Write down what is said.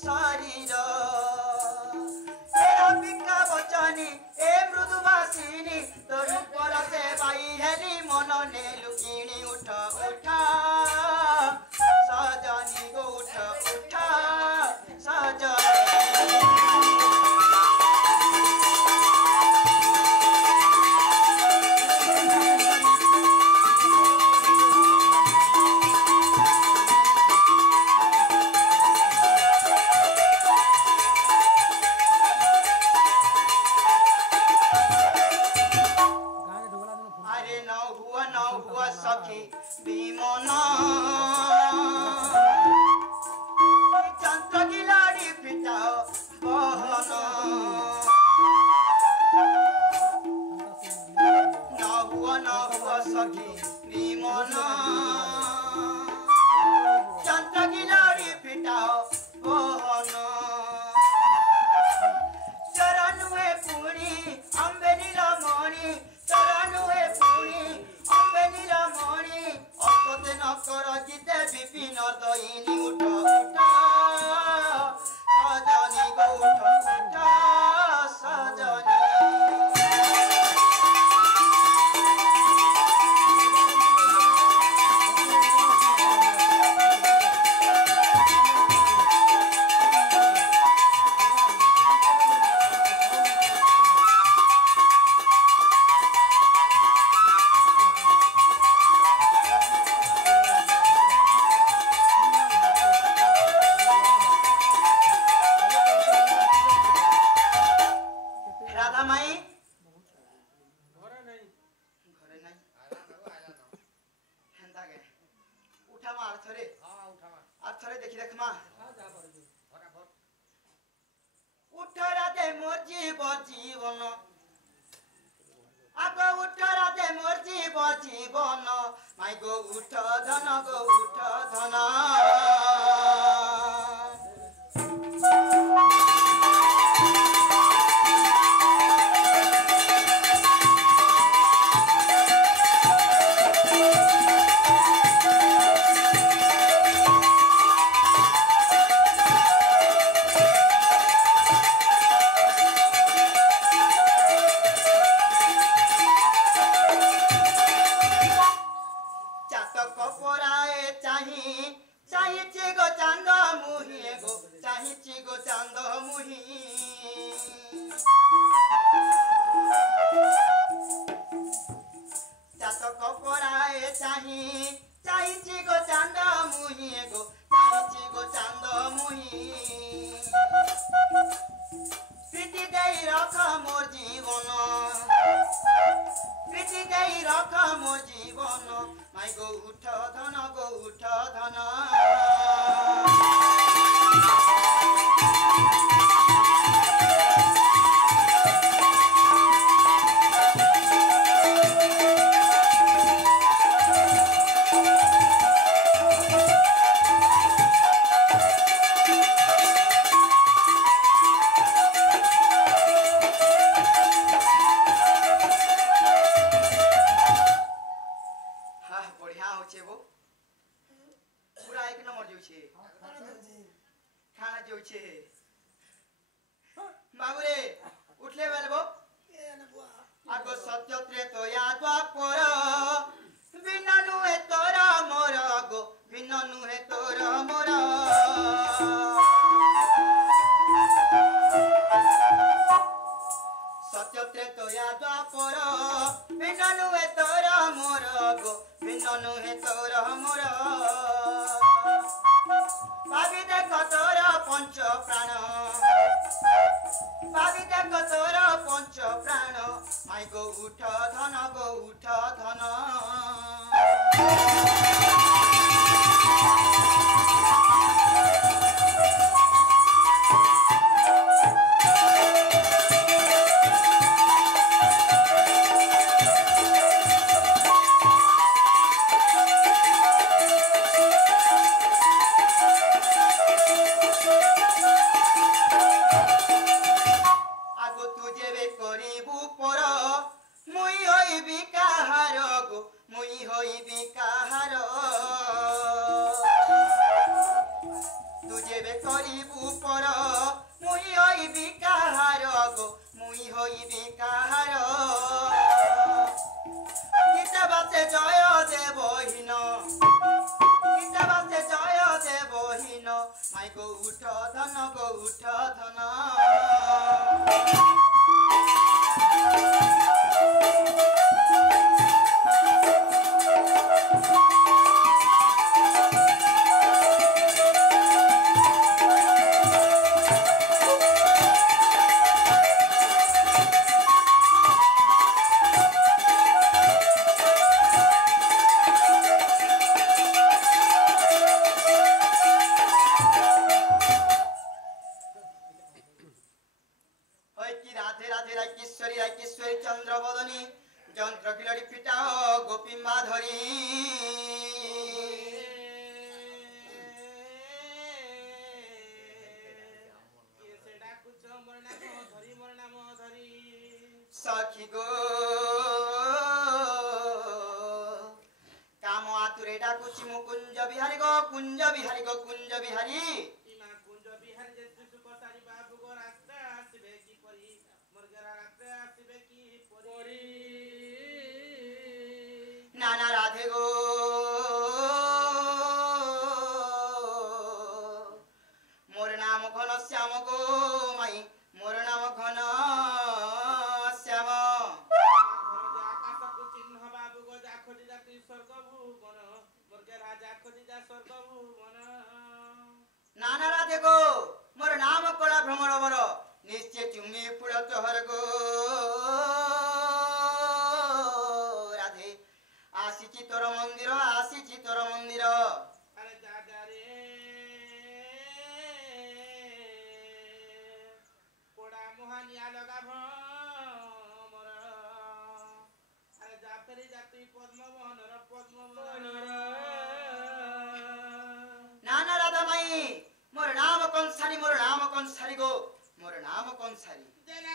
शरीर तेरा पिका बचनी ए मृदुवासिनी तोर ऊपर से बाई हेली मन ने लुकिनी उठ उठा सजनी गो उठ उठा सजनी सखी विमना चंद्र गिलाड़ी पिटाओ बहन न हुआ सखी विमना चंद्र गिलाड़ी पिटाओ बहन चरणुए पुणी अम्बे नीलमणि चरणुए पुणी अम्बे नीलमणि अकोते नकर जिते विपिन दयिनी उठ उठा सजनी गो उठ उठा सजनी जीवन आगो उठ राधे मोर जीवन माई गो उठ धन गो उठ धन बाबूरे उठले बेलबो आगो सत्य त्रेतो या द्वापर बिना नुहे तोरा मोर गो बिना नुहे तोरा मोर सत्य त्रेतो या द्वापर बिना नुहे तोरा मोर गो बिना नुहे तोरा मोर भाभी देख तोरा पंच प्राण भाभी देख तोरा पंच प्राण माई गो उठ धन गो उठ धन मुई होइबी काहार जेबे करिबु पर मुई होइबि काहार गो मुई होइबि काहार गीताबासे जय देवहीन गीताबासे जय देवहीन माई गो उठ धन गो उठ धन चंद्रबदनी যন্ত্র কিলড়ি পিটাও গোপী মাধরী সখী গো কাম আতুরে ডাকুছি মু কুঞ্জ বিহারী গো কুঞ্জ বিহারী গো কুঞ্জ বিহারী কুঞ্জ বিহারী যে সুখ সারি বাবু গো রাস্তা আসবে কি পরি মুরগেরা রাস্তা আসবে কি পরি নানা রাধে গো মোর নাম ঘন শ্যাম গো মাই মোর নাম ঘন শ্যাম আকাশকু চিহ্ন বাবু গো যা খোঁজি যা তুই স্বর্গ ভুবন মুরগে রাজা খোঁজি যা স্বর্গ ভুবন নানা রাধে গো মোর নাম কলা ভ্রমণ বর নিশ্চয় তুমি পুর তোহর গো রাধে আসিছি তোর মন্দির আসিছি তোর মন্দির আরে দাদা রে পোড়া মোহানিয়া লগা ভ্রমর আরে যা ফেরি যা তুই পদ্মবনর পদ্মবনর নানা রাধা মাই মোর নাম কনসারি গো মোর নাম কনসারি জেলা